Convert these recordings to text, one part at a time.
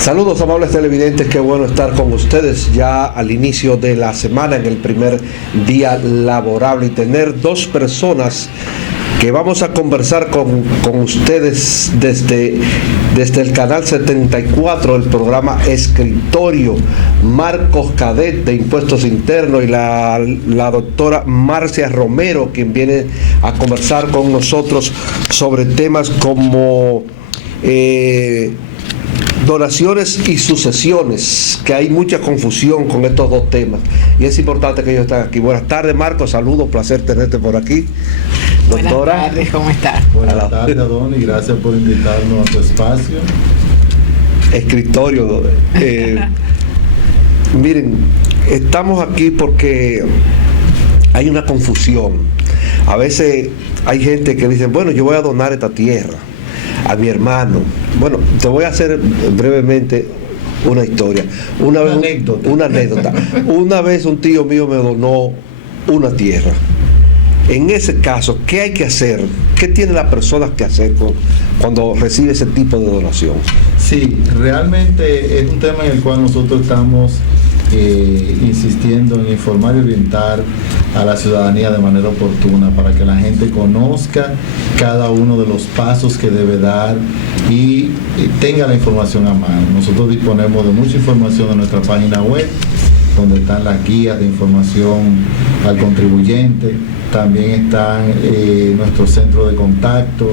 Saludos, amables televidentes, qué bueno estar con ustedes ya al inicio de la semana, en el primer día laborable, y tener dos personas que vamos a conversar con ustedes desde el canal 74 del programa Escritorio. Marcos Cadet, de Impuestos Internos, y la doctora Marcia Romero, quien viene a conversar con nosotros sobre temas como donaciones y sucesiones, que hay mucha confusión con estos dos temas y es importante que ellos estén aquí. Buenas tardes, Marcos, saludos, placer tenerte por aquí. Doctora. Buenas tardes, ¿cómo estás? Buenas tardes, Adonis, gracias por invitarnos a tu espacio. Escritorio. Miren, estamos aquí porque hay una confusión. A veces hay gente que dice, bueno, yo voy a donar esta tierra a mi hermano. Bueno, te voy a hacer brevemente una historia. Una anécdota. Una vez un tío mío me donó una tierra. En ese caso, ¿qué hay que hacer? ¿Qué tiene la persona que hacer cuando recibe ese tipo de donación? Sí, realmente es un tema en el cual nosotros estamos insistiendo en informar y orientar a la ciudadanía de manera oportuna para que la gente conozca cada uno de los pasos que debe dar y tenga la información a mano. Nosotros disponemos de mucha información en nuestra página web, donde están las guías de información al contribuyente. También están nuestros centros de contacto,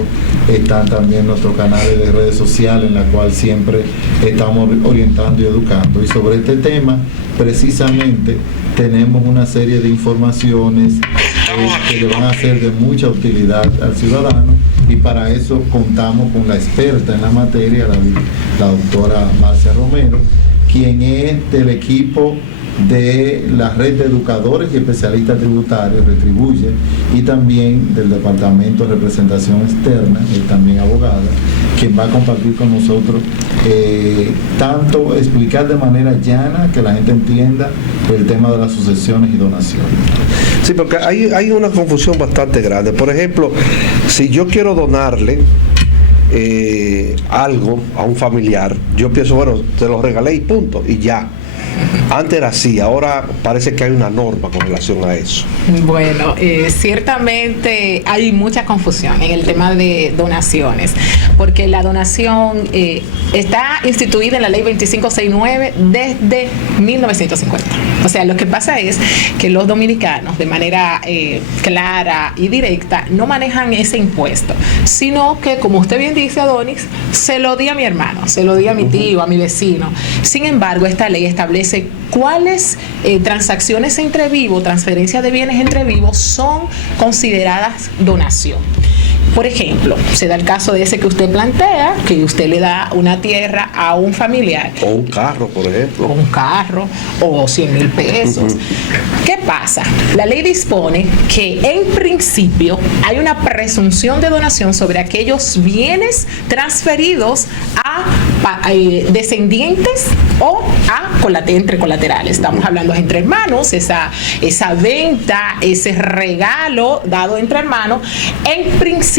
están también nuestros canales de redes sociales en la cual siempre estamos orientando y educando. Y sobre este tema, precisamente, tenemos una serie de informaciones que le van a ser de mucha utilidad al ciudadano, y para eso contamos con la experta en la materia, la doctora Marcia Romero, quien es del equipo de la red de educadores y especialistas tributarios, Retribuye, y también del Departamento de Representación Externa, también abogada, quien va a compartir con nosotros tanto explicar de manera llana, que la gente entienda el tema de las sucesiones y donaciones. Sí, porque hay una confusión bastante grande. Por ejemplo, si yo quiero donarle algo a un familiar, yo pienso, bueno, te lo regalé y punto, y ya. Antes era así, ahora parece que hay una norma con relación a eso. Bueno, ciertamente hay mucha confusión en el tema de donaciones, porque la donación está instituida en la ley 2569 desde 1950. O sea, lo que pasa es que los dominicanos, de manera clara y directa, no manejan ese impuesto, sino que, como usted bien dice, Adonis, se lo di a mi hermano, se lo di a mi tío, a mi vecino. Sin embargo, esta ley establece cuáles transacciones entre vivos, transferencias de bienes entre vivos, son consideradas donación. Por ejemplo, se da el caso de ese que usted plantea, que usted le da una tierra a un familiar. O un carro, por ejemplo. O un carro, o 100,000 pesos. ¿Qué pasa? La ley dispone que en principio hay una presunción de donación sobre aquellos bienes transferidos a descendientes o entre colaterales. Estamos hablando entre hermanos, esa venta, ese regalo dado entre hermanos, en principio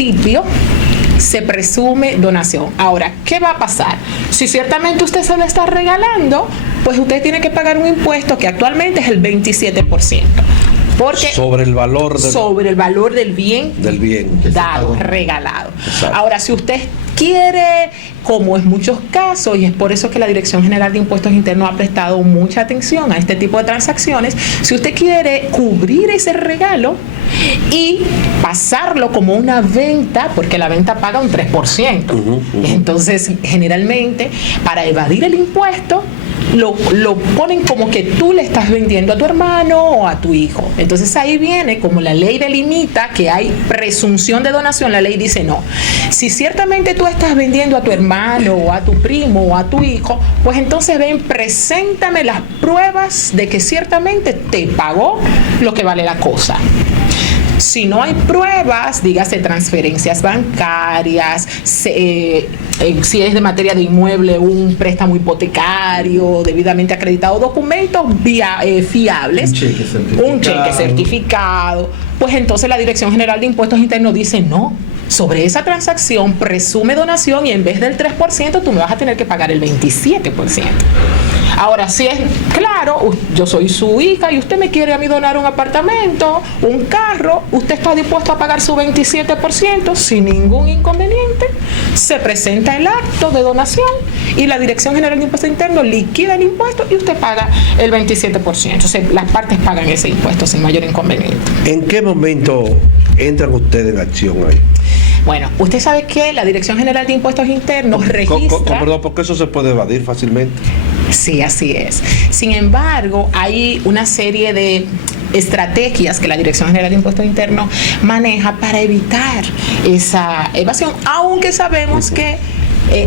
se presume donación. Ahora, ¿qué va a pasar? Si ciertamente usted se lo está regalando, pues usted tiene que pagar un impuesto que actualmente es el 27%. Porque sobre el valor del bien dado, regalado. Exacto. Ahora, si usted quiere, como en muchos casos, y es por eso que la Dirección General de Impuestos Internos ha prestado mucha atención a este tipo de transacciones, si usted quiere cubrir ese regalo y pasarlo como una venta, porque la venta paga un 3%. Entonces, generalmente, para evadir el impuesto, lo ponen como que tú le estás vendiendo a tu hermano o a tu hijo. Entonces ahí viene, como la ley delimita que hay presunción de donación, la ley dice no. Si ciertamente tú estás vendiendo a tu hermano o a tu primo o a tu hijo, pues entonces ven, preséntame las pruebas de que ciertamente te pagó lo que vale la cosa. Si no hay pruebas, dígase transferencias bancarias, si es de materia de inmueble, un préstamo hipotecario debidamente acreditado, documentos fiables, un cheque certificado, pues entonces la Dirección General de Impuestos Internos dice no, sobre esa transacción presume donación y en vez del 3% tú me vas a tener que pagar el 27%. Ahora, si es claro, yo soy su hija y usted me quiere a mí donar un apartamento, un carro, usted está dispuesto a pagar su 27% sin ningún inconveniente, se presenta el acto de donación y la Dirección General de Impuestos Internos liquida el impuesto y usted paga el 27%. O sea, las partes pagan ese impuesto sin mayor inconveniente. ¿En qué momento entran ustedes en acción ahí? Bueno, usted sabe que la Dirección General de Impuestos Internos registra... Perdón, porque eso se puede evadir fácilmente. Sí, así es. Sin embargo, hay una serie de estrategias que la Dirección General de Impuestos Internos maneja para evitar esa evasión, aunque sabemos que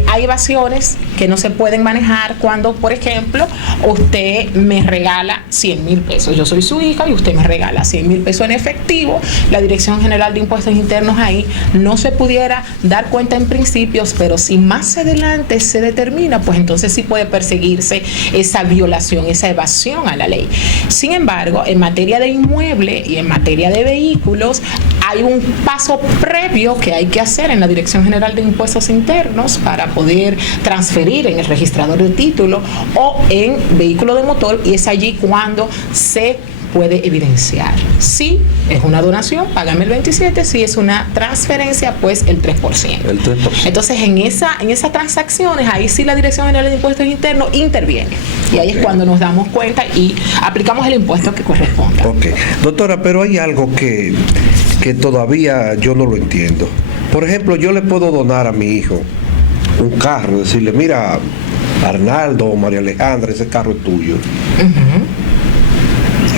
hay evasiones que no se pueden manejar cuando, por ejemplo, usted me regala 100,000 pesos. Yo soy su hija y usted me regala 100,000 pesos en efectivo. La Dirección General de Impuestos Internos ahí no se pudiera dar cuenta en principios, pero si más adelante se determina, pues entonces sí puede perseguirse esa violación, esa evasión a la ley. Sin embargo, en materia de inmueble y en materia de vehículos, hay un paso previo que hay que hacer en la Dirección General de Impuestos Internos para poder transferir en el registrador de título o en vehículo de motor, y es allí cuando se puede evidenciar. Si es una donación, págame el 27%, si es una transferencia, pues el 3%. El 3%. Entonces, en esas transacciones, ahí sí la Dirección General de Impuestos Internos interviene. Y ahí es cuando nos damos cuenta y aplicamos el impuesto que corresponda. Ok. Doctora, pero hay algo que todavía yo no lo entiendo. Por ejemplo, yo le puedo donar a mi hijo un carro, decirle, mira, Arnaldo o María Alejandra, ese carro es tuyo.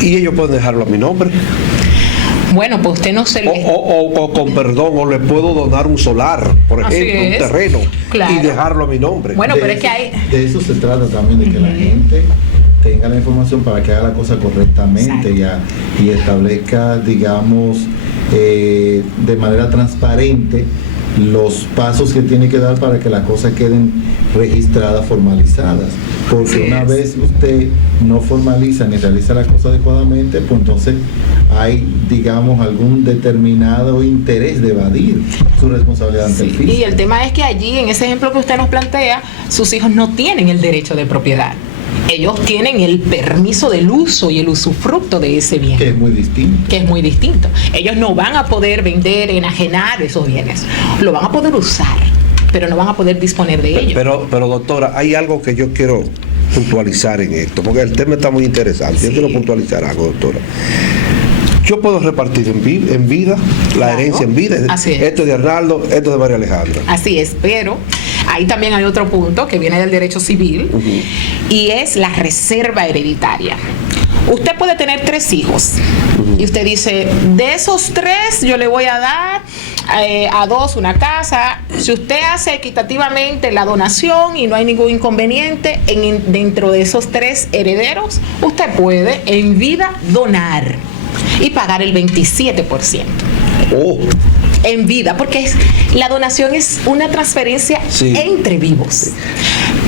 Y ellos pueden dejarlo a mi nombre. Bueno, pues usted no se le... O con perdón, o le puedo donar un solar, por ejemplo, un terreno, claro, y dejarlo a mi nombre. Bueno, pero es que hay... De eso se trata también, de que la gente tenga la información para que haga la cosa correctamente y establezca, digamos, de manera transparente los pasos que tiene que dar para que las cosas queden registradas, formalizadas. Porque una vez usted no formaliza ni realiza la cosa adecuadamente, pues entonces hay, digamos, algún determinado interés de evadir su responsabilidad ante el fisco. Y el tema es que allí, en ese ejemplo que usted nos plantea, sus hijos no tienen el derecho de propiedad. Ellos tienen el permiso del uso y el usufructo de ese bien. Que es muy distinto. Que es muy distinto. Ellos no van a poder vender, enajenar esos bienes. Lo van a poder usar, pero no van a poder disponer de ellos. Pero doctora, hay algo que yo quiero puntualizar en esto, porque el tema está muy interesante. Sí. Yo quiero puntualizar algo, doctora. Yo puedo repartir en vida, la Claro, herencia en vida. así es. Esto es de Arnaldo, esto es de María Alejandra. Así es, pero ahí también hay otro punto que viene del derecho civil, y es la reserva hereditaria. Usted puede tener 3 hijos y usted dice, de esos 3 yo le voy a dar a 2 una casa. Si usted hace equitativamente la donación y no hay ningún inconveniente dentro de esos 3 herederos, usted puede en vida donar y pagar el 27%. Oh. En vida, porque la donación es una transferencia entre vivos.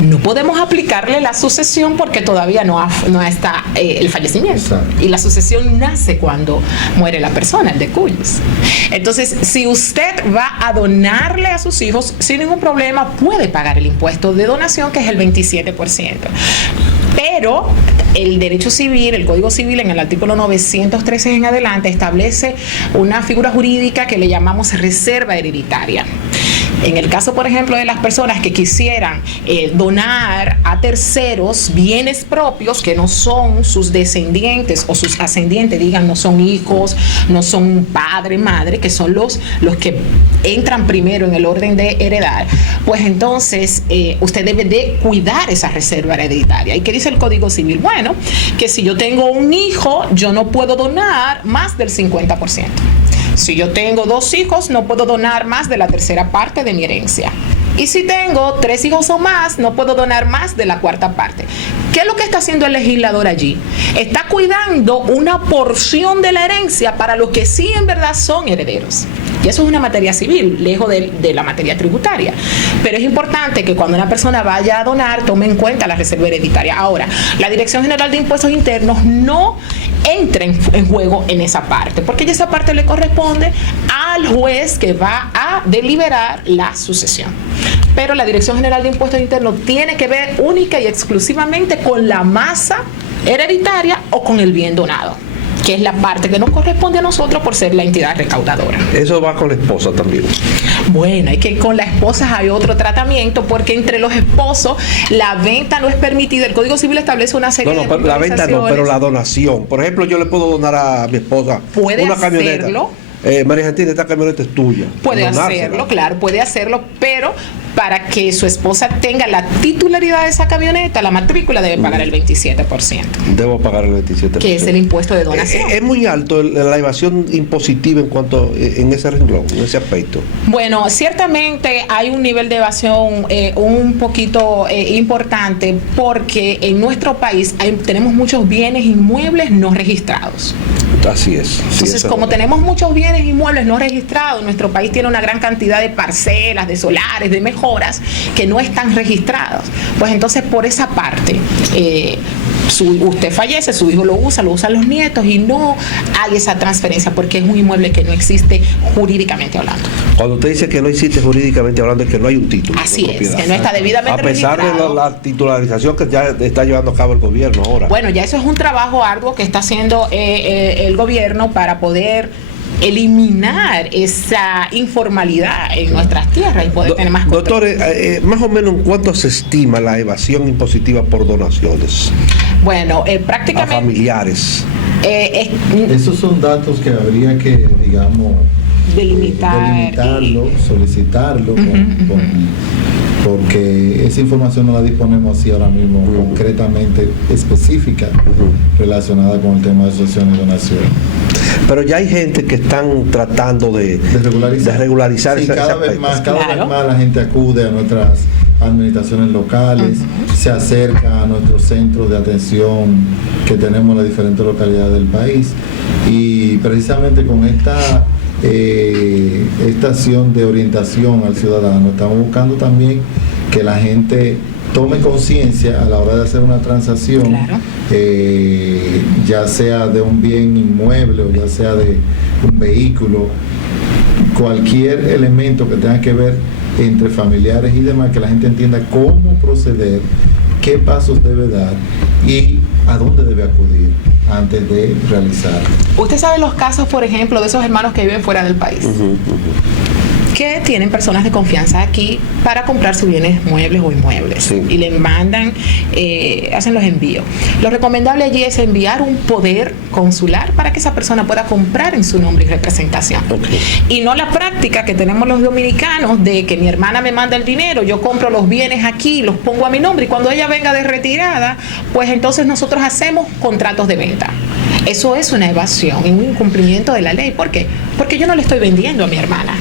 No podemos aplicarle la sucesión porque todavía no está el fallecimiento. Exacto. Y la sucesión nace cuando muere la persona, el de cuyos. Entonces, si usted va a donarle a sus hijos, sin ningún problema puede pagar el impuesto de donación, que es el 27%. Pero el derecho civil, el Código Civil, en el artículo 913 en adelante, establece una figura jurídica que le llamamos reserva hereditaria. En el caso, por ejemplo, de las personas que quisieran donar a terceros bienes propios que no son sus descendientes o sus ascendientes, digan, no son hijos, no son padre, madre, que son los que entran primero en el orden de heredar, pues entonces usted debe de cuidar esa reserva hereditaria. ¿Y qué dice el Código Civil? Bueno, que si yo tengo un hijo, yo no puedo donar más del 50%. Si yo tengo 2 hijos, no puedo donar más de la tercera parte de mi herencia. Y si tengo 3 hijos o más, no puedo donar más de la cuarta parte. ¿Qué es lo que está haciendo el legislador allí? Está cuidando una porción de la herencia para los que sí en verdad son herederos. Y eso es una materia civil, lejos de la materia tributaria. Pero es importante que cuando una persona vaya a donar, tome en cuenta la reserva hereditaria. Ahora, la Dirección General de Impuestos Internos no entre en juego en esa parte, porque ya esa parte le corresponde al juez que va a deliberar la sucesión. Pero la Dirección General de Impuestos Internos tiene que ver única y exclusivamente con la masa hereditaria o con el bien donado, que es la parte que nos corresponde a nosotros por ser la entidad recaudadora. Eso va con la esposa también. Bueno, es que con las esposas hay otro tratamiento, porque entre los esposos la venta no es permitida. El Código Civil establece una serie de pero la venta no, pero la donación. Por ejemplo, yo le puedo donar a mi esposa una camioneta. Hacerlo. María Argentina, esta camioneta es tuya. Puede hacerlo, claro, puede hacerlo, pero para que su esposa tenga la titularidad de esa camioneta, la matrícula debe pagar el 27%. Debo pagar el 27%. Que es el impuesto de donación. Es muy alto la evasión impositiva en ese renglón, en ese aspecto. Bueno, ciertamente hay un nivel de evasión un poquito importante, porque en nuestro país tenemos muchos bienes inmuebles no registrados. Así es. Entonces, como tenemos muchos bienes inmuebles no registrados, nuestro país tiene una gran cantidad de parcelas, de solares, de mejoras que no están registrados. Pues entonces, por esa parte, usted fallece, su hijo lo usan los nietos y no hay esa transferencia porque es un inmueble que no existe jurídicamente hablando. Cuando usted dice que no existe jurídicamente hablando, es que no hay un título. Así es, que no está debidamente registrado. A pesar de la titularización que ya está llevando a cabo el gobierno ahora. Bueno, ya eso es un trabajo arduo que está haciendo el gobierno para poder eliminar esa informalidad en nuestras tierras y poder tener más control. Doctores, más o menos, ¿en cuánto se estima la evasión impositiva por donaciones? Bueno, prácticamente a familiares. Esos son datos que habría que, digamos, delimitarlo, solicitarlo, porque esa información no la disponemos así ahora mismo, concretamente específica, relacionada con el tema de asociación y donación. Pero ya hay gente que están tratando de regularizar sí, cada vez más la gente acude a nuestras administraciones locales, se acerca a nuestros centros de atención que tenemos en las diferentes localidades del país, y precisamente con esta acción de orientación al ciudadano estamos buscando también que la gente tome conciencia a la hora de hacer una transacción, claro, ya sea de un bien inmueble o ya sea de un vehículo, cualquier elemento que tenga que ver entre familiares y demás, que la gente entienda cómo proceder, qué pasos debe dar y a dónde debe acudir antes de realizar. Usted sabe los casos, por ejemplo, de esos hermanos que viven fuera del país, que tienen personas de confianza aquí para comprar sus bienes muebles o inmuebles, sí, y le mandan, hacen los envíos. Lo recomendable allí es enviar un poder consular para que esa persona pueda comprar en su nombre y representación. Y no la práctica que tenemos los dominicanos de que mi hermana me manda el dinero, yo compro los bienes aquí, los pongo a mi nombre y cuando ella venga de retirada, pues entonces nosotros hacemos contratos de venta. Eso es una evasión y un incumplimiento de la ley. ¿Por qué? Porque yo no le estoy vendiendo a mi hermana.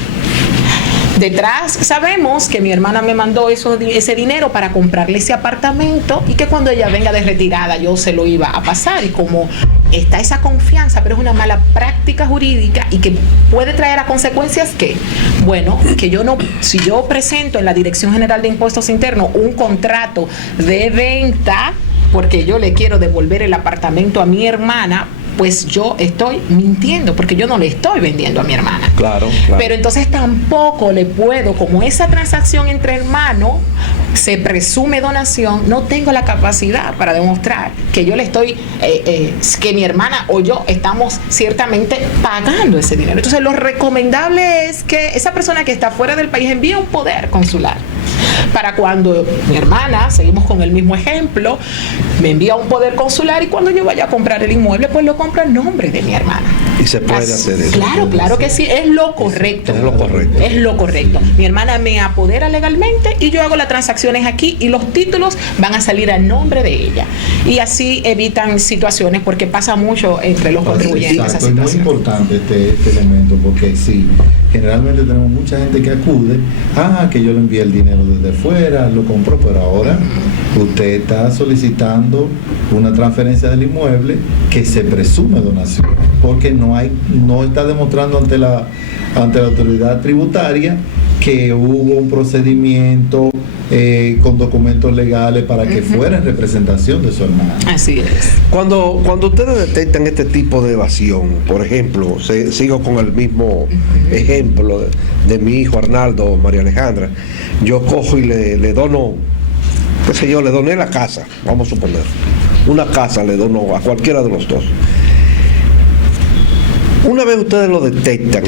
Detrás sabemos que mi hermana me mandó ese dinero para comprarle ese apartamento y que cuando ella venga de retirada yo se lo iba a pasar, y como está esa confianza, pero es una mala práctica jurídica y que puede traer a consecuencias que, bueno, que yo no, si yo presento en la Dirección General de Impuestos Internos un contrato de venta porque yo le quiero devolver el apartamento a mi hermana, pues yo estoy mintiendo, porque yo no le estoy vendiendo a mi hermana. Claro. Pero entonces tampoco le puedo, como esa transacción entre hermanos se presume donación, no tengo la capacidad para demostrar que yo le estoy, que mi hermana o yo estamos ciertamente pagando ese dinero. Entonces lo recomendable es que esa persona que está fuera del país envíe un poder consular. Para cuando mi hermana, seguimos con el mismo ejemplo, me envía un poder consular y cuando yo vaya a comprar el inmueble, pues lo compro en nombre de mi hermana. Y se puede hacer eso. Claro que sí, es lo correcto. Es lo correcto. Es lo correcto. Mi hermana me apodera legalmente y yo hago las transacciones aquí y los títulos van a salir a nombre de ella. Y así evitan situaciones, porque pasa mucho entre los contribuyentes. Exacto, es muy importante este elemento, porque sí, generalmente tenemos mucha gente que acude, que yo le envié el dinero desde fuera, lo compro, pero ahora usted está solicitando una transferencia del inmueble que se presume donación, porque no está demostrando ante la autoridad tributaria que hubo un procedimiento con documentos legales para que fuera en representación de su hermana. Así es. Cuando ustedes detectan este tipo de evasión, por ejemplo, sigo con el mismo ejemplo de mi hijo Arnaldo o María Alejandra, yo cojo y le dono, qué sé yo, le doné la casa, vamos a suponer, una casa le dono a cualquiera de los dos. Una vez ustedes lo detectan,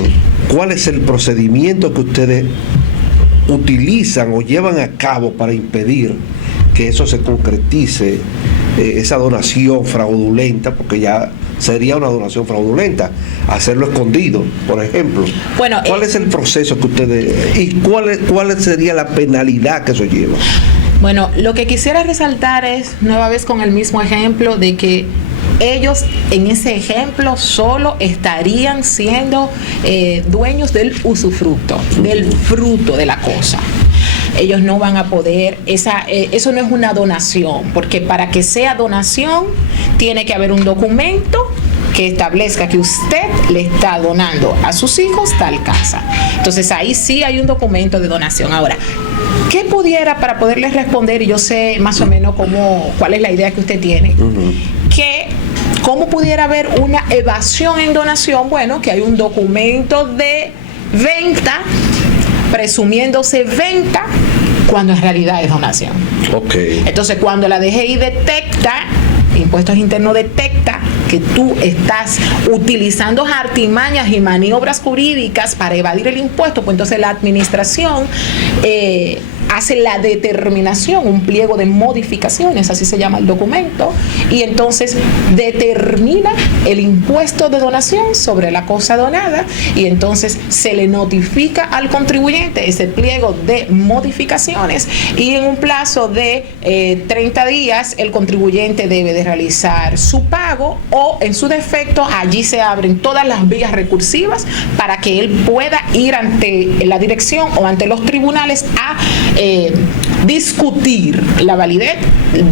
¿cuál es el procedimiento que ustedes utilizan o llevan a cabo para impedir que eso se concretice, esa donación fraudulenta, porque ya sería una donación fraudulenta, hacerlo escondido, por ejemplo? Bueno, ¿cuál es el proceso que ustedes, y cuál sería la penalidad que eso lleva? Bueno, lo que quisiera resaltar es, nueva vez con el mismo ejemplo, de que ellos en ese ejemplo solo estarían siendo dueños del usufructo, del fruto de la cosa. Ellos no van a poder, eso no es una donación, porque para que sea donación tiene que haber un documento que establezca que usted le está donando a sus hijos tal casa. Entonces ahí sí hay un documento de donación. Ahora, ¿qué pudiera, para poderles responder, y yo sé más o menos cuál es la idea que usted tiene, cómo pudiera haber una evasión en donación? Bueno, que hay un documento de venta, presumiéndose venta, cuando en realidad es donación. Okay. Entonces, cuando la DGI detecta, Impuestos Internos detecta que tú estás utilizando artimañas y maniobras jurídicas para evadir el impuesto, pues entonces la administración hace la determinación, un pliego de modificaciones, así se llama el documento, y entonces determina el impuesto de donación sobre la cosa donada, y entonces se le notifica al contribuyente ese pliego de modificaciones, y en un plazo de 30 días el contribuyente debe de realizar su pago, o en su defecto allí se abren todas las vías recursivas para que él pueda ir ante la dirección o ante los tribunales a discutir la validez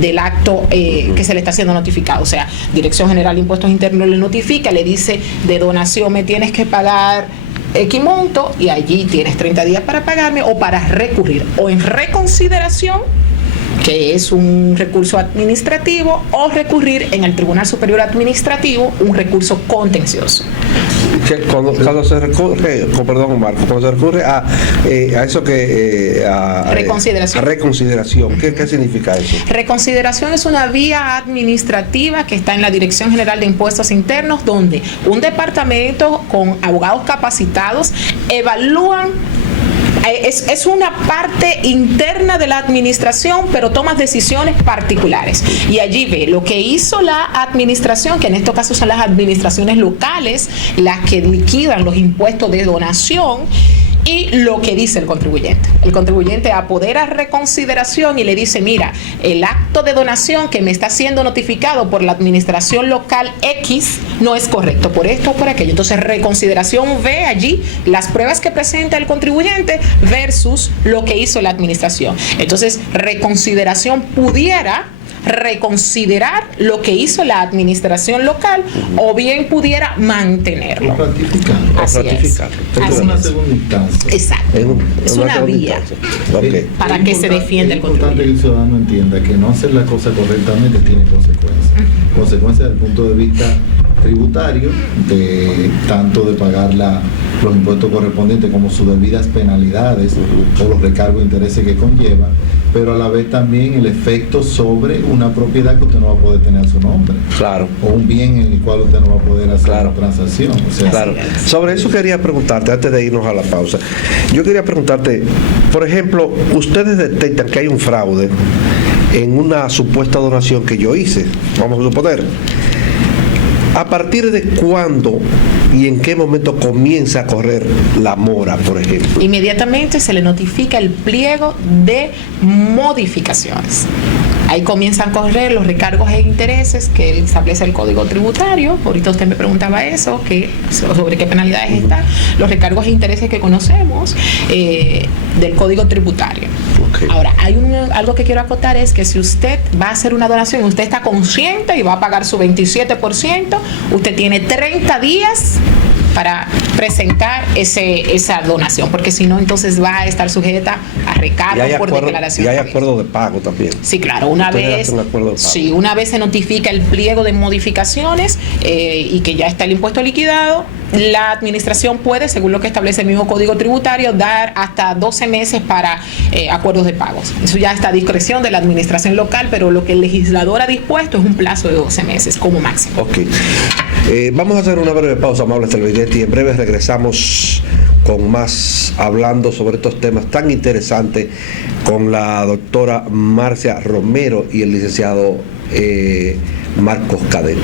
del acto que se le está siendo notificado. O sea, Dirección General de Impuestos Internos le notifica, le dice: de donación me tienes que pagar X monto, y allí tienes 30 días para pagarme, o para recurrir, o en reconsideración, que es un recurso administrativo, o recurrir en el Tribunal Superior Administrativo, un recurso contencioso. Cuando se recurre, perdón Marco, cuando se recurre a eso que reconsideración. A reconsideración, ¿qué significa eso? Reconsideración es una vía administrativa que está en la Dirección General de Impuestos Internos, donde un departamento con abogados capacitados evalúan. Es una parte interna de la administración, pero toma decisiones particulares. Y allí ve lo que hizo la administración, que en este caso son las administraciones locales, las que liquidan los impuestos de donación, y lo que dice el contribuyente. El contribuyente apodera reconsideración y le dice: mira, el acto de donación que me está siendo notificado por la administración local X no es correcto, por esto o por aquello. Entonces, reconsideración ve allí las pruebas que presenta el contribuyente versus lo que hizo la administración. Entonces, reconsideración pudiera reconsiderar lo que hizo la administración local, o bien pudiera mantenerlo. O ratificarlo. Así es. Es una segunda instancia. Exacto. Es una vía para que se defienda el contribuyente. Es importante que el ciudadano entienda que no hacer la cosa correctamente tiene consecuencias. Consecuencias desde el punto de vista tributario, tanto de pagar los impuestos correspondientes como sus debidas penalidades o los recargos e intereses que conlleva, pero a la vez también el efecto sobre una propiedad que usted no va a poder tener a su nombre. Claro. O un bien en el cual usted no va a poder hacer la transacción. O sea, claro. Sobre eso quería preguntarte, antes de irnos a la pausa. Yo quería preguntarte, por ejemplo, ustedes detectan que hay un fraude en una supuesta donación que yo hice, vamos a suponer. ¿A partir de cuándo y en qué momento comienza a correr la mora, por ejemplo? Inmediatamente se le notifica el pliego de modificaciones. Ahí comienzan a correr los recargos e intereses que establece el Código Tributario. Ahorita usted me preguntaba eso, sobre qué penalidades están. Los recargos e intereses que conocemos del Código Tributario. Okay. Ahora, hay algo que quiero acotar, es que si usted va a hacer una donación, usted está consciente y va a pagar su 27%, usted tiene 30 días para presentar esa donación, porque si no, entonces va a estar sujeta a recargos por declaración. Y hay acuerdo de pago también. Sí, claro, una vez se notifica el pliego de modificaciones y que ya está el impuesto liquidado, la administración puede, según lo que establece el mismo Código Tributario, dar hasta 12 meses para acuerdos de pagos. Eso ya está a discreción de la administración local, pero lo que el legislador ha dispuesto es un plazo de 12 meses como máximo. Ok. Vamos a hacer una breve pausa, amables televidentes, y en breve regresamos con más, hablando sobre estos temas tan interesantes con la doctora Marcia Romero y el licenciado Marcos Cadena.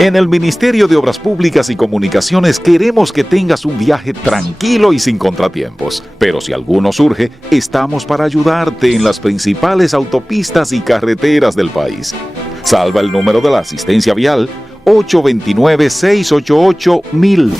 En el Ministerio de Obras Públicas y Comunicaciones queremos que tengas un viaje tranquilo y sin contratiempos. Pero si alguno surge, estamos para ayudarte en las principales autopistas y carreteras del país. Salva el número de la asistencia vial 829-688-1000.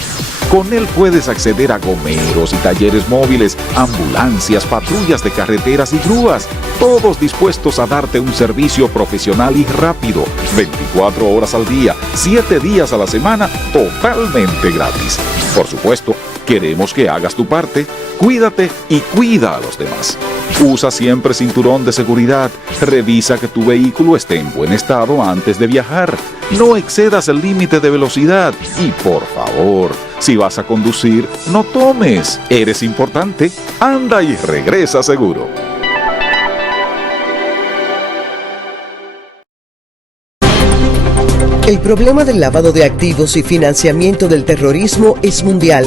Con él puedes acceder a gomeros y talleres móviles, ambulancias, patrullas de carreteras y grúas, todos dispuestos a darte un servicio profesional y rápido, 24 horas al día, 7 días a la semana, totalmente gratis. Por supuesto, queremos que hagas tu parte. Cuídate y cuida a los demás. Usa siempre cinturón de seguridad. Revisa que tu vehículo esté en buen estado antes de viajar. No excedas el límite de velocidad. Y por favor, si vas a conducir, no tomes. Eres importante. Anda y regresa seguro. El problema del lavado de activos y financiamiento del terrorismo es mundial,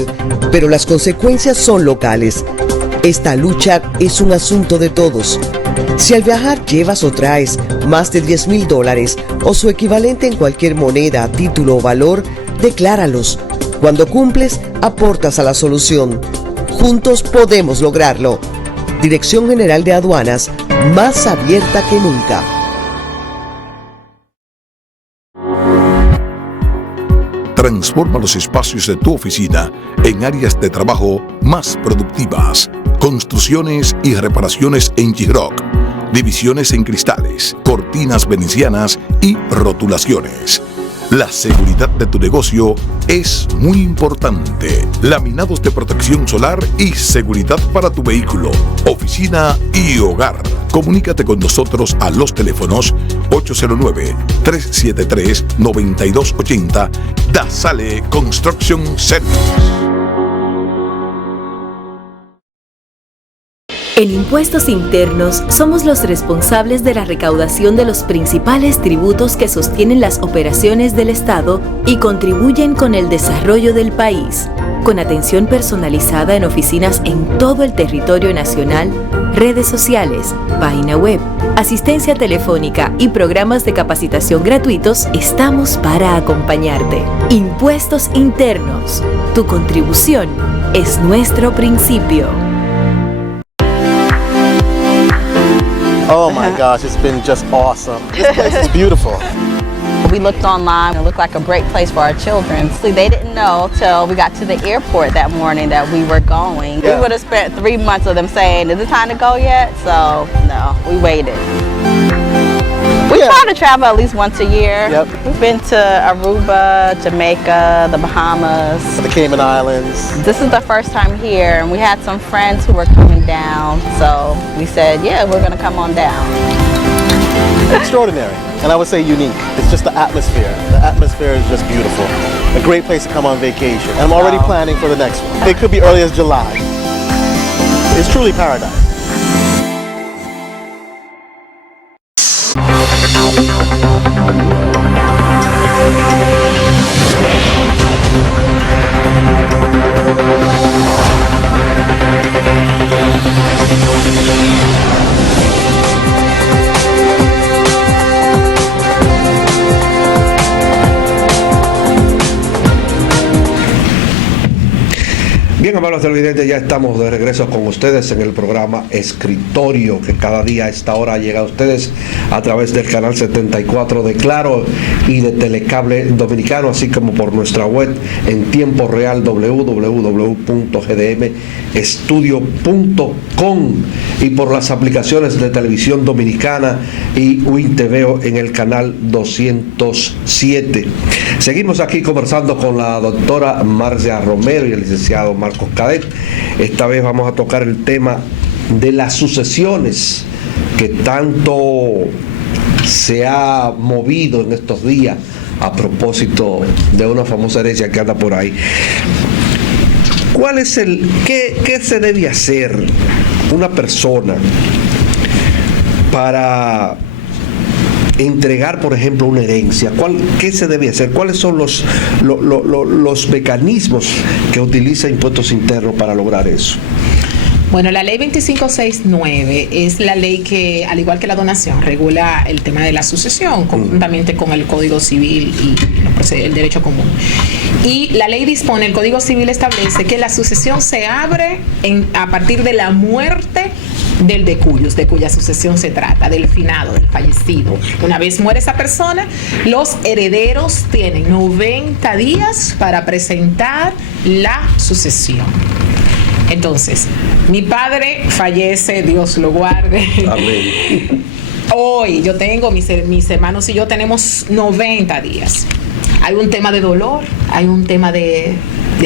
pero las consecuencias son locales. Esta lucha es un asunto de todos. Si al viajar llevas o traes más de $10,000 o su equivalente en cualquier moneda, título o valor, decláralos. Cuando cumples, aportas a la solución. Juntos podemos lograrlo. Dirección General de Aduanas, más abierta que nunca. Transforma los espacios de tu oficina en áreas de trabajo más productivas. Construcciones y reparaciones en G-Rock, divisiones en cristales, cortinas venecianas y rotulaciones. La seguridad de tu negocio es muy importante. Laminados de protección solar y seguridad para tu vehículo, oficina y hogar. Comunícate con nosotros a los teléfonos 809-373-9280. Dasale Construction Service. En Impuestos Internos somos los responsables de la recaudación de los principales tributos que sostienen las operaciones del Estado y contribuyen con el desarrollo del país. Con atención personalizada en oficinas en todo el territorio nacional, redes sociales, página web, asistencia telefónica y programas de capacitación gratuitos, estamos para acompañarte. Impuestos Internos. Tu contribución es nuestro principio. Oh my gosh, it's been just awesome. This place is beautiful. We looked online and it looked like a great place for our children. They didn't know till we got to the airport that morning that we were going. Yeah. We would have spent 3 months of them saying, is it time to go yet? So no, we waited. We try to travel at least once a year. Yep. We've been to Aruba, Jamaica, the Bahamas. The Cayman Islands. This is the first time here, and we had some friends who were coming down, so we said, yeah, we're gonna come on down. Extraordinary, and I would say unique. It's just the atmosphere. The atmosphere is just beautiful. A great place to come on vacation. And I'm already planning for the next one. It could be early as July. It's truly paradise. Bien, Bien, amables televidentes, ya estamos de regreso con ustedes en el programa Escritorio, que cada día a esta hora llega a ustedes a través del canal 74 de Claro y de Telecable Dominicano, así como por nuestra web en tiempo real www.gdmestudio.com y por las aplicaciones de Televisión Dominicana y WinTV en el canal 207. Seguimos aquí conversando con la doctora Marcia Romero y el licenciado Marcos Cadet. Esta vez vamos a tocar el tema de las sucesiones que tanto se ha movido en estos días a propósito de una famosa herencia que anda por ahí. ¿Cuál es qué se debe hacer una persona para entregar, por ejemplo, una herencia? ¿Qué se debe hacer? ¿Cuáles son los mecanismos que utiliza Impuestos Internos para lograr eso? Bueno, la ley 2569 es la ley que, al igual que la donación, regula el tema de la sucesión, conjuntamente con el Código Civil y el derecho común. Y la ley dispone, el Código Civil establece que la sucesión se abre a partir de la muerte del de cuya sucesión se trata, del finado, del fallecido. Una vez muere esa persona, los herederos tienen 90 días para presentar la sucesión. Entonces, mi padre fallece, Dios lo guarde. Amén. Hoy yo tengo, mis hermanos y yo tenemos 90 días. Hay un tema de dolor, hay un tema de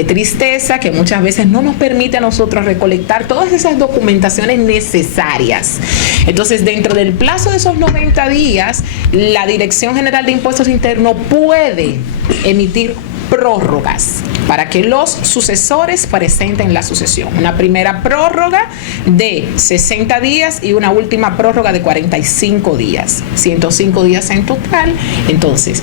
tristeza que muchas veces no nos permite a nosotros recolectar todas esas documentaciones necesarias. Entonces, dentro del plazo de esos 90 días, la Dirección General de Impuestos Internos puede emitir prórrogas para que los sucesores presenten la sucesión. Una primera prórroga de 60 días y una última prórroga de 45 días, 105 días en total. Entonces,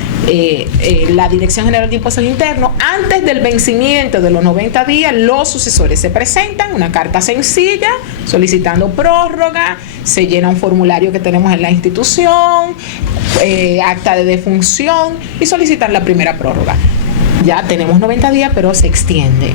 la Dirección General de Impuestos Internos, antes del vencimiento de los 90 días, los sucesores se presentan una carta sencilla solicitando prórroga, se llena un formulario que tenemos en la institución, acta de defunción y solicitan la primera prórroga. Ya tenemos 90 días, pero se extiende.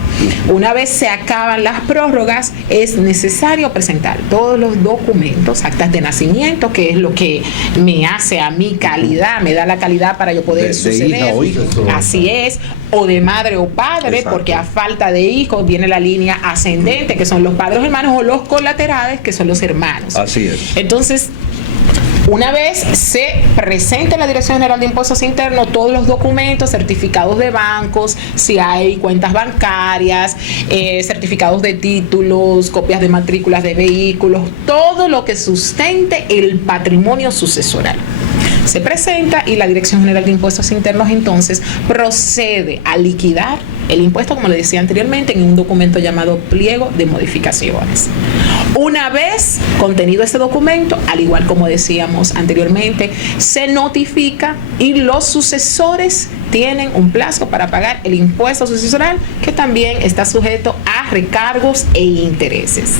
Una vez se acaban las prórrogas, es necesario presentar todos los documentos, actas de nacimiento, que es lo que me hace a mi calidad, me da la calidad para yo poder suceder. De hija o hijo. Así es, o de madre o padre. Exacto. Porque a falta de hijos viene la línea ascendente, que son los padres o hermanos, o los colaterales, que son los hermanos. Así es. Entonces, una vez se presenta en la Dirección General de Impuestos Internos todos los documentos, certificados de bancos, si hay cuentas bancarias, certificados de títulos, copias de matrículas de vehículos, todo lo que sustente el patrimonio sucesoral. Se presenta y la Dirección General de Impuestos Internos entonces procede a liquidar el impuesto, como le decía anteriormente, en un documento llamado pliego de modificaciones. Una vez contenido ese documento, al igual como decíamos anteriormente, se notifica y los sucesores tienen un plazo para pagar el impuesto sucesoral, que también está sujeto a recargos e intereses.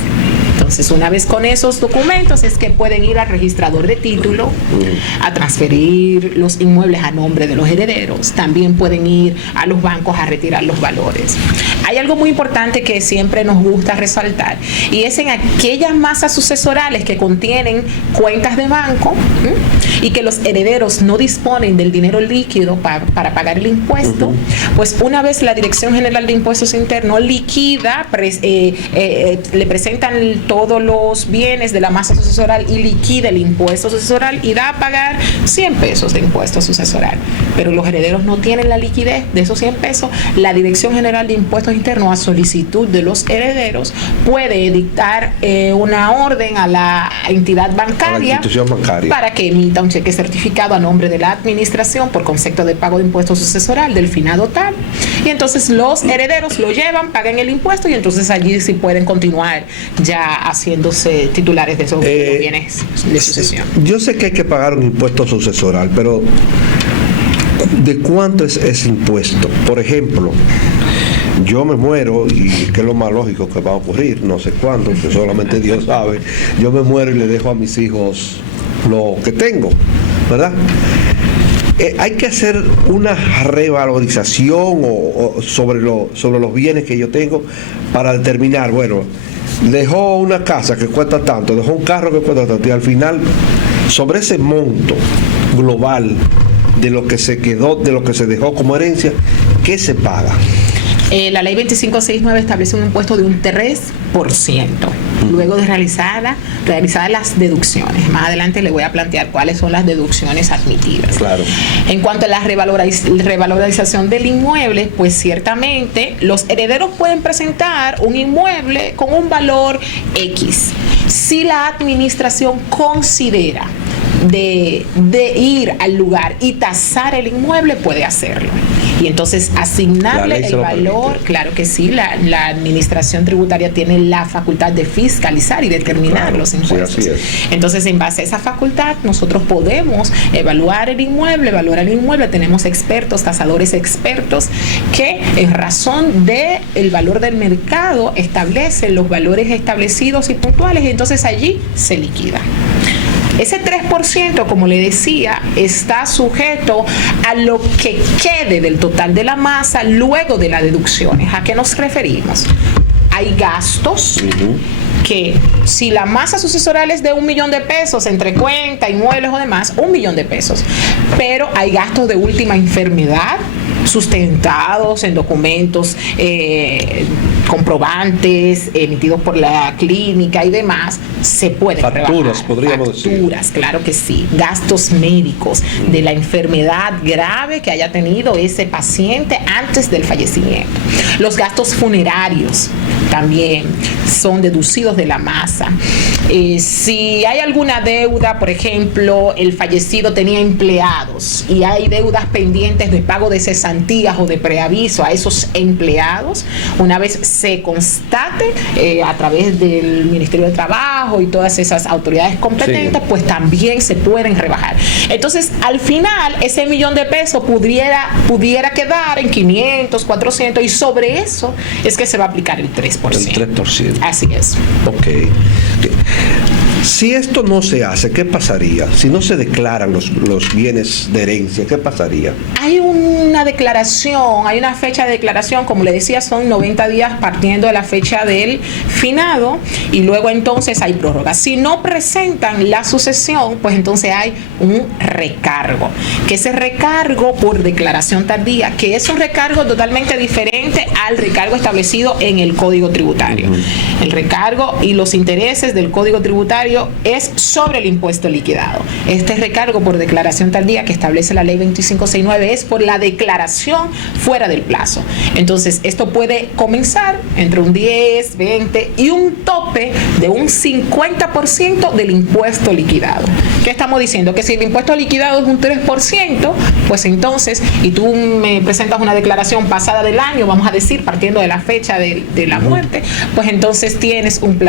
Entonces, una vez con esos documentos es que pueden ir al registrador de título a transferir los inmuebles a nombre de los herederos. También pueden ir a los bancos a retirar los valores. Hay algo muy importante que siempre nos gusta resaltar, y es en aquellas masas sucesorales que contienen cuentas de banco y que los herederos no disponen del dinero líquido para pagar el impuesto, pues una vez la Dirección General de Impuestos Internos liquida, le presentan todos los bienes de la masa sucesoral y liquida el impuesto sucesoral y da a pagar 100 pesos de impuesto sucesoral. Pero los herederos no tienen la liquidez de esos 100 pesos. La Dirección General de Impuestos Internos, a solicitud de los herederos, puede dictar una orden a la entidad bancaria, para que emita un cheque certificado a nombre de la administración por concepto de pago de impuesto sucesoral del finado tal. Y entonces los herederos lo llevan, pagan el impuesto y entonces allí sí pueden continuar ya haciéndose titulares de esos bienes de sucesión. Yo sé que hay que pagar un impuesto sucesoral, pero ¿de cuánto es ese impuesto? Por ejemplo, yo me muero, y que es lo más lógico que va a ocurrir, no sé cuándo, que solamente Dios sabe, yo me muero y le dejo a mis hijos lo que tengo, ¿verdad? hay que hacer una revalorización sobre los bienes que yo tengo para determinar, bueno, dejó una casa que cuesta tanto, dejó un carro que cuesta tanto, y al final, sobre ese monto global de lo que se quedó, de lo que se dejó como herencia, ¿qué se paga? La ley 2569 establece un impuesto de un 3%, luego de realizadas las deducciones. Más adelante le voy a plantear cuáles son las deducciones admitidas. Claro. En cuanto a la revalorización del inmueble, pues ciertamente los herederos pueden presentar un inmueble con un valor X. Si la administración considera de ir al lugar y tasar el inmueble, puede hacerlo. Y entonces asignarle el valor, claro que sí, la administración tributaria tiene la facultad de fiscalizar y determinar los impuestos. Sí, así es. Entonces, en base a esa facultad, nosotros podemos evaluar el inmueble, tenemos expertos, tasadores expertos, que en razón del valor del mercado establecen los valores establecidos y puntuales, y entonces allí se liquida. Ese 3%, como le decía, está sujeto a lo que quede del total de la masa luego de las deducciones. ¿A qué nos referimos? Hay gastos que, si la masa sucesoral es de $1.000.000 entre cuenta, inmuebles o demás, $1.000.000, pero hay gastos de última enfermedad sustentados en documentos comprobantes emitidos por la clínica y demás, se pueden facturas, podríamos decir. Facturas, claro que sí. Gastos médicos de la enfermedad grave que haya tenido ese paciente antes del fallecimiento. Los gastos funerarios también son deducidos de la masa. Si hay alguna deuda, por ejemplo, el fallecido tenía empleados y hay deudas pendientes de pago de cesantías o de preaviso a esos empleados, una vez se constate a través del Ministerio de Trabajo y todas esas autoridades competentes, pues también se pueden rebajar. Entonces, al final, ese $1.000.000 pudiera quedar en 500, 400, y sobre eso es que se va a aplicar el 3%. El 3%. Así es. Ok. Si esto no se hace, ¿qué pasaría? Si no se declaran los bienes de herencia, ¿qué pasaría? Hay una declaración, hay una fecha de declaración, como le decía, son 90 días partiendo de la fecha del finado, y luego entonces hay prórroga. Si no presentan la sucesión, pues entonces hay un recargo, que ese recargo por declaración tardía, que es un recargo totalmente diferente al recargo establecido en el Código Tributario. El recargo y los intereses del Código Tributario es sobre el impuesto liquidado. Este recargo por declaración tardía que establece la ley 2569 es por la declaración fuera del plazo. Entonces, esto puede comenzar entre un 10, 20 y un tope de un 50% del impuesto liquidado. ¿Qué estamos diciendo? Que si el impuesto liquidado es un 3%, pues entonces, y tú me presentas una declaración pasada del año, vamos a decir, partiendo de la fecha de la muerte, pues entonces tienes un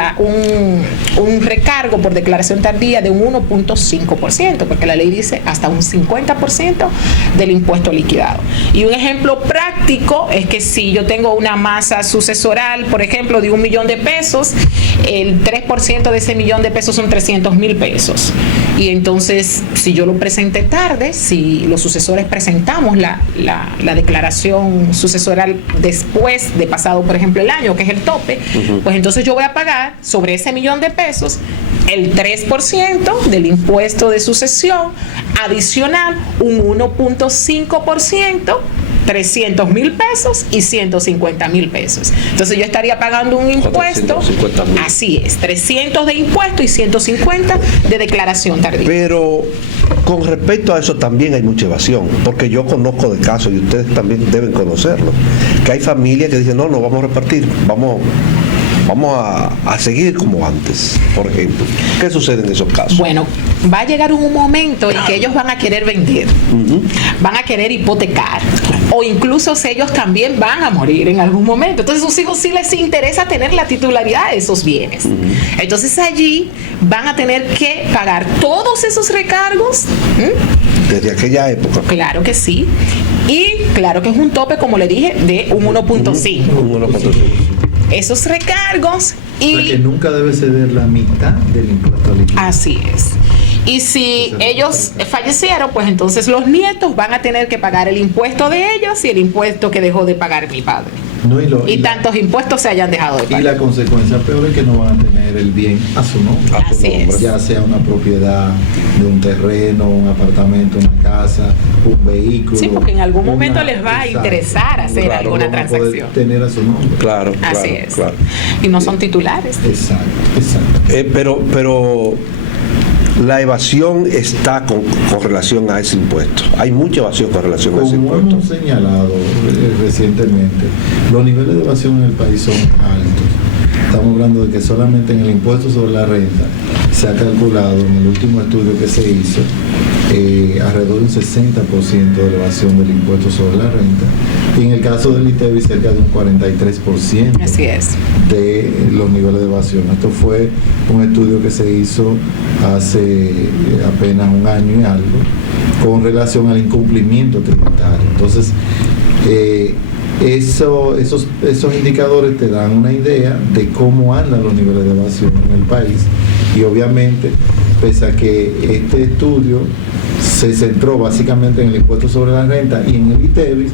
recargo por declaración tardía de un 1.5%, porque la ley dice hasta un 50% del impuesto liquidado. Y un ejemplo práctico es que si yo tengo una masa sucesoral, por ejemplo, de $1.000.000, el 3% de ese $1.000.000 son $300.000. Y entonces, si yo lo presenté tarde, si los sucesores presentamos la declaración sucesoral después de pasado, por ejemplo, el año, que es el tope, pues entonces yo voy a pagar sobre ese $1.000.000 el 3% del impuesto de sucesión, adicional un 1.5%, $300.000 y $150.000. Entonces yo estaría pagando un impuesto, así es, 300 de impuesto y 150 de declaración tardía. Pero con respecto a eso también hay mucha evasión, porque yo conozco de casos, y ustedes también deben conocerlo, que hay familias que dicen, no vamos a repartir, vamos a seguir como antes, por ejemplo. ¿Qué sucede en esos casos? Bueno, va a llegar un momento en que ellos van a querer vender, van a querer hipotecar, o incluso si ellos también van a morir en algún momento. Entonces a sus hijos sí les interesa tener la titularidad de esos bienes. Entonces allí van a tener que pagar todos esos recargos. Desde aquella época. Claro que sí. Y claro que es un tope, como le dije, de un 1.5. Un 1.5. Esos recargos y... O sea que nunca debe ceder la mitad del impuesto líquido. Así es. Y si ellos fallecieron, pues entonces los nietos van a tener que pagar el impuesto de ellos y el impuesto que dejó de pagar mi padre. No, y tantos impuestos se hayan dejado de pagar. Y la consecuencia peor es que no van a tener el bien a su nombre. Así es. Ya sea una propiedad de un terreno, un apartamento, una casa, un vehículo. Sí, porque en algún momento les va a interesar hacer alguna transacción. Tener a su nombre. Claro. Así es. Claro. Y no son titulares. Exacto. Pero la evasión está con relación a ese impuesto. Hay mucha evasión con relación a ese impuesto. Como hemos señalado recientemente, los niveles de evasión en el país son altos. Estamos hablando de que solamente en el impuesto sobre la renta se ha calculado en el último estudio que se hizo alrededor de un 60% de evasión del impuesto sobre la renta, y en el caso del ITEVIS cerca de un 43%. Así es. De los niveles de evasión. Esto fue un estudio que se hizo hace apenas un año y algo con relación al incumplimiento tributario. Entonces, esos indicadores te dan una idea de cómo andan los niveles de evasión en el país, y obviamente, pese a que este estudio se centró básicamente en el impuesto sobre la renta y en el ITEVIS,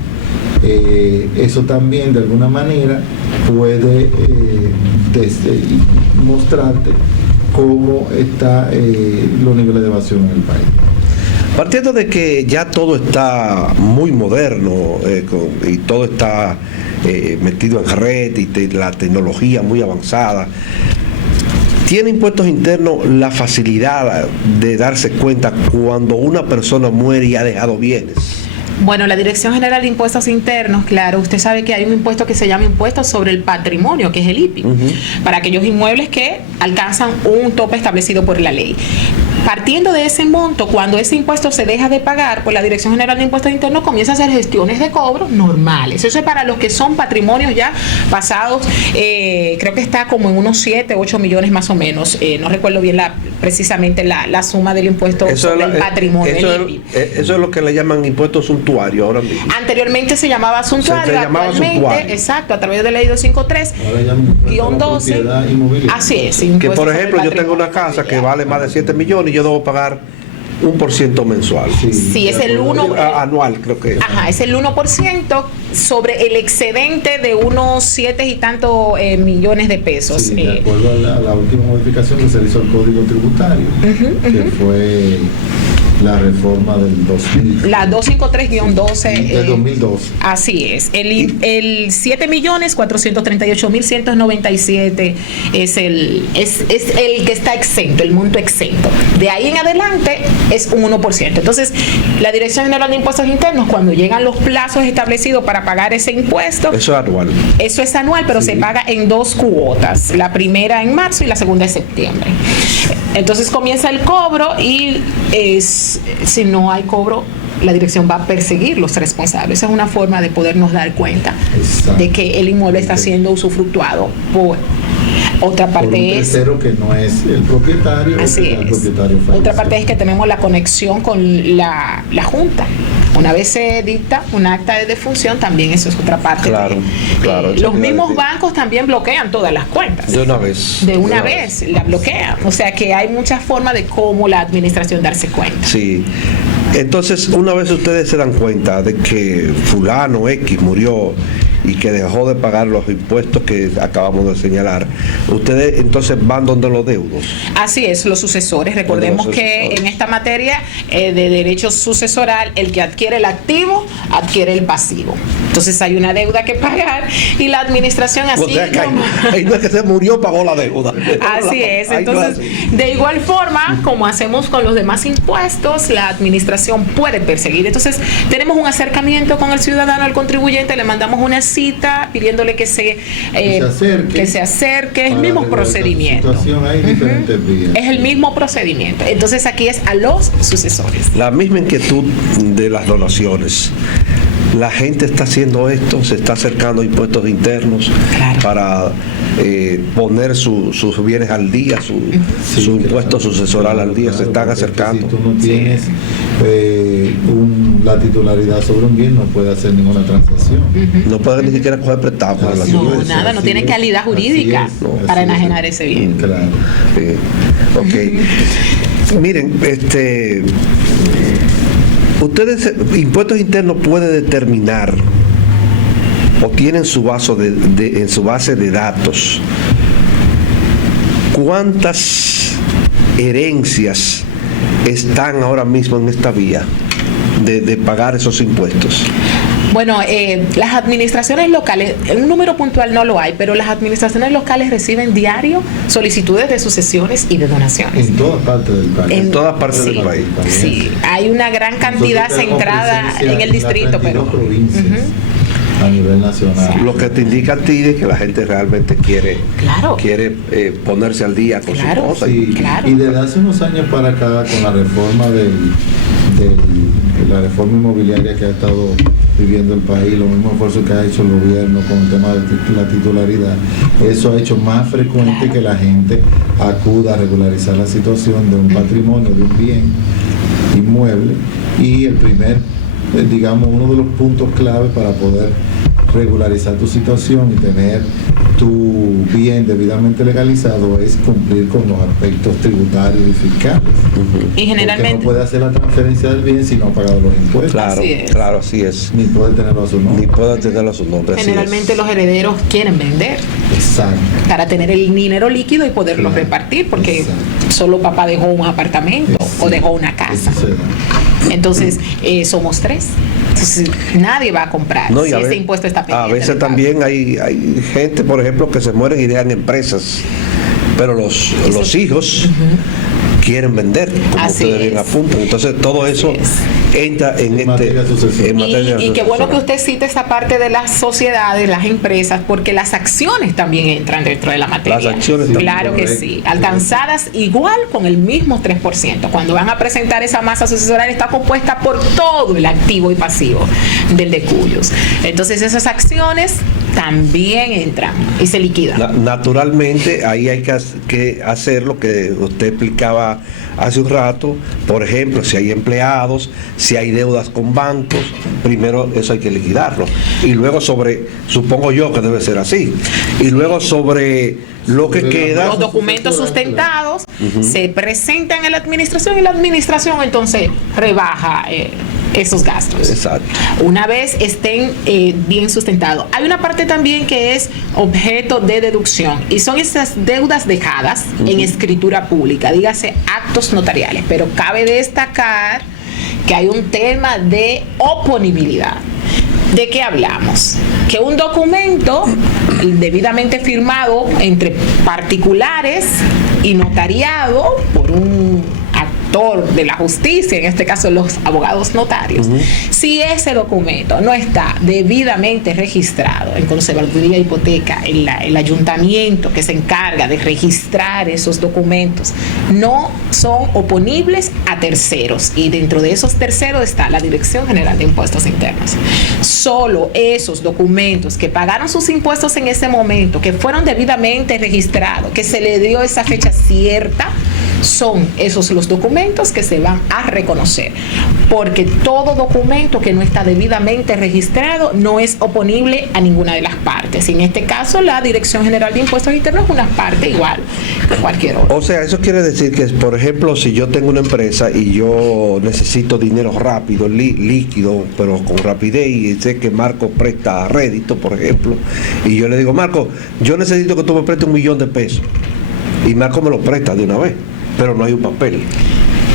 eso también de alguna manera puede mostrarte cómo están los niveles de evasión en el país. Partiendo de que ya todo está muy moderno y todo está metido en red y la tecnología muy avanzada, ¿tiene Impuestos Internos la facilidad de darse cuenta cuando una persona muere y ha dejado bienes? Bueno, la Dirección General de Impuestos Internos, claro, usted sabe que hay un impuesto que se llama Impuesto sobre el Patrimonio, que es el IPI, para aquellos inmuebles que alcanzan un tope establecido por la ley. Partiendo de ese monto, cuando ese impuesto se deja de pagar, pues la Dirección General de Impuestos Internos comienza a hacer gestiones de cobro normales. Eso es para los que son patrimonios ya pasados, creo que está como en unos 7, 8 millones más o menos. No recuerdo bien precisamente la suma del impuesto sobre el patrimonio. Eso es lo que le llaman impuesto suntuario ahora mismo. Anteriormente se llamaba suntuario, actualmente, exacto, a través de la ley 253-12. Así es. Que por ejemplo yo tengo una casa que vale más de 7 millones y yo debo pagar 1% mensual. Sí, es el 1 anual, creo que es. Ajá, es el 1% sobre el excedente de unos 7 y tantos millones de pesos. Sí, de acuerdo a la última modificación que se hizo al Código Tributario, que fue la reforma del 2000. La 253-12 del 2002. Así es. El 7.438.197 es el que está exento, el monto exento. De ahí en adelante es un 1%. Entonces, la Dirección General de Impuestos Internos, cuando llegan los plazos establecidos para pagar ese impuesto, eso es anual. Eso es anual, pero se paga en 2 cuotas. La primera en marzo y la segunda en septiembre. Entonces comienza el cobro y si no hay cobro, la dirección va a perseguir los responsables. Esa es una forma de podernos dar cuenta de que el inmueble está siendo usufructuado por otra parte. Por un tercero que no es el propietario. Así es. El propietario falleció. Otra parte es que tenemos la conexión con la Junta. Una vez se dicta un acta de defunción, también eso es otra parte. Claro. Los mismos bancos también bloquean todas las cuentas. De una vez. De una vez la bloquean. O sea que hay muchas formas de cómo la administración darse cuenta. Sí. Entonces, una vez ustedes se dan cuenta de que fulano X murió y que dejó de pagar los impuestos que acabamos de señalar, ustedes entonces van donde los deudos. Así es, los sucesores. Recordemos que en esta materia de derecho sucesoral, el que adquiere el activo adquiere el pasivo. Entonces hay una deuda que pagar y la administración así. O sea que ahí no es que se murió, pagó la deuda. Así es. Entonces, de igual forma, como hacemos con los demás impuestos, la administración puede perseguir. Entonces, tenemos un acercamiento con el ciudadano, al contribuyente, le mandamos una cita pidiéndole que se acerque, es el mismo procedimiento. Hay diferentes vías. Es el mismo procedimiento. Entonces, aquí es a los sucesores. La misma inquietud de las donaciones. La gente está haciendo esto, se está acercando a impuestos internos para poner sus bienes al día, su impuesto sucesoral al día, se están acercando. Si tú no tienes la titularidad sobre un bien, no puedes hacer ninguna transacción. No puedes ni siquiera coger prestado. No tiene calidad jurídica para enajenar ese bien. Claro. Ok. Miren, ustedes, Impuestos Internos puede determinar o tienen su en su base de datos cuántas herencias están ahora mismo en esta vía de pagar esos impuestos. Bueno, las administraciones locales, un número puntual no lo hay, pero las administraciones locales reciben diario solicitudes de sucesiones y de donaciones. En todas partes del país. En todas partes del país. Sí, hay una gran cantidad centrada en el distrito, pero a nivel nacional. Lo que te indica a ti es que la gente realmente quiere ponerse al día con sus cosas. Sí, y desde hace unos años para acá, con la reforma la reforma inmobiliaria que ha estado viviendo el país, los mismos esfuerzos que ha hecho el gobierno con el tema de la titularidad, eso ha hecho más frecuente que la gente acuda a regularizar la situación de un patrimonio, de un bien inmueble, y el primer, digamos, uno de los puntos clave para poder regularizar tu situación y tener tu bien debidamente legalizado es cumplir con los aspectos tributarios y fiscales. Y generalmente porque no puede hacer la transferencia del bien si no ha pagado los impuestos. Claro, así es. Ni puede tenerlo a su nombre. Generalmente los herederos quieren vender. Exacto. Para tener el dinero líquido y poderlo repartir, porque solo papá dejó un apartamento o dejó una casa. Entonces, somos 3. Entonces, nadie va a comprar si ese impuesto está pendiente. A veces también hay gente, por ejemplo, que se mueren y dejan empresas, pero los hijos quieren vender, como ustedes bien apuntan. Entonces, todo eso entra en materia de y qué bueno que usted cite esa parte de las sociedades, las empresas, porque las acciones también entran dentro de la materia. Las acciones claro que sí, alcanzadas igual con el mismo 3%. Cuando van a presentar esa masa sucesoral, está compuesta por todo el activo y pasivo del decuyos. Entonces esas acciones también entran y se liquidan. Naturalmente, ahí hay que hacer lo que usted explicaba hace un rato. Por ejemplo, si hay empleados, si hay deudas con bancos, primero eso hay que liquidarlo. Y luego supongo yo que debe ser así, y luego sobre lo que queda, los documentos sustentados se presentan en la administración y la administración entonces rebaja esos gastos. Exacto. Una vez estén bien sustentados. Hay una parte también que es objeto de deducción y son esas deudas dejadas en escritura pública, dígase actos notariales, pero cabe destacar que hay un tema de oponibilidad. ¿De qué hablamos? Que un documento debidamente firmado entre particulares y notariado por un actor de la justicia, en este caso los abogados notarios, si ese documento no está debidamente registrado en conservaduría de hipoteca, el ayuntamiento que se encarga de registrar esos documentos, no son oponibles a terceros, y dentro de esos terceros está la Dirección General de Impuestos Internos. Solo esos documentos que pagaron sus impuestos en ese momento, que fueron debidamente registrados, que se le dio esa fecha cierta, son esos los documentos que se van a reconocer, porque todo documento que no está debidamente registrado no es oponible a ninguna de las partes. En este caso, la Dirección General de Impuestos Internos es una parte igual que cualquier otra. O sea, eso quiere decir que, por ejemplo, si yo tengo una empresa y yo necesito dinero rápido, líquido, pero con rapidez, y sé que Marco presta rédito, por ejemplo, y yo le digo, Marco, yo necesito que tú me prestes $1 millón, y Marco me lo presta de una vez, pero no hay un papel.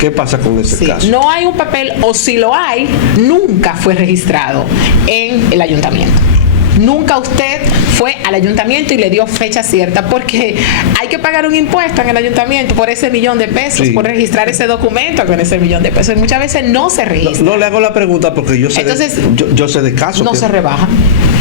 ¿Qué pasa con ese caso? No hay un papel, o si lo hay, nunca fue registrado en el ayuntamiento. Nunca usted fue al ayuntamiento y le dio fecha cierta, porque hay que pagar un impuesto en el ayuntamiento por ese $1 millón, por registrar ese documento con ese $1 millón. Y muchas veces no se registra. No le hago la pregunta porque yo sé, yo sé de casos. No se rebajan,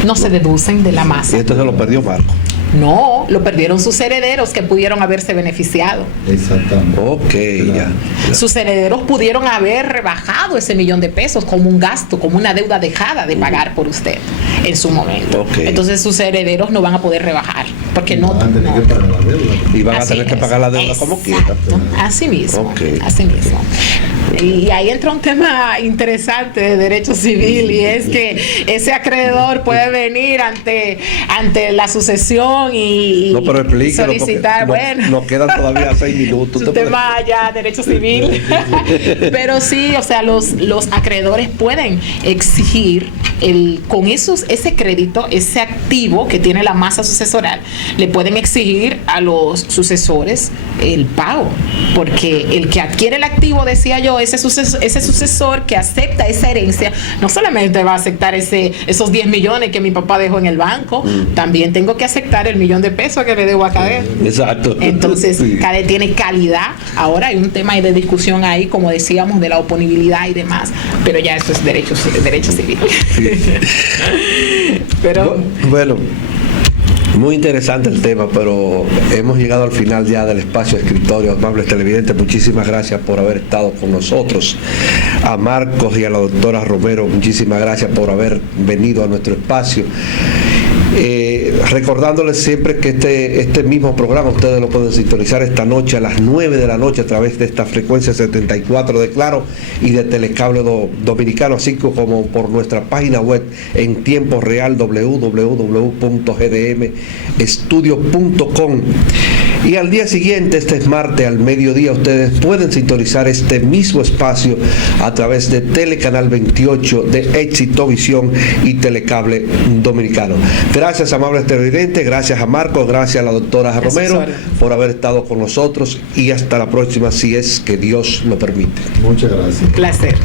no se deducen de la masa. Y entonces lo perdió Marco. No, lo perdieron sus herederos que pudieron haberse beneficiado. Exactamente. Ok, claro. ya. Sus herederos pudieron haber rebajado ese $1 millón como un gasto, como una deuda dejada de pagar por usted en su momento. Okay. Entonces sus herederos no van a poder rebajar, porque no van a tener que pagar la deuda. Y van a tener que pagar la deuda como quieran. Así mismo, okay. Así mismo. Y ahí entra un tema interesante de derecho civil, y es que ese acreedor puede venir ante la sucesión dirección y No, pero explíquelo, solicitar, porque bueno. nos quedan todavía 6 minutos. Es un tema ya derecho civil. Pero sí, o sea, los acreedores pueden exigir con ese crédito, ese activo que tiene la masa sucesoral, le pueden exigir a los sucesores el pago, porque el que adquiere el activo, decía yo, ese sucesor que acepta esa herencia, no solamente va a aceptar esos 10 millones que mi papá dejó en el banco, también tengo que aceptar el $1,000,000 que le debo a Cadet. Exacto. Entonces, Sí. Cadet tiene calidad. Ahora hay un tema de discusión ahí, como decíamos, de la oponibilidad y demás, pero ya eso es derecho civil. Sí. Pero bueno, muy interesante el tema, pero hemos llegado al final ya del espacio de escritorio. Amables televidentes, muchísimas gracias por haber estado con nosotros. A Marcos y a la doctora Romero, muchísimas gracias por haber venido a nuestro espacio. Recordándoles siempre que este mismo programa ustedes lo pueden sintonizar esta noche a las 9 de la noche a través de esta frecuencia 74 de Claro y de Telecable Dominicano, así como por nuestra página web en tiempo real www.gdmestudio.com. Y al día siguiente, este martes al mediodía, ustedes pueden sintonizar este mismo espacio a través de Telecanal 28 de Éxito Visión y Telecable Dominicano. Gracias, amables televidentes, gracias a Marcos, gracias a la doctora Romero por haber estado con nosotros y hasta la próxima, si es que Dios lo permite. Muchas gracias. placer.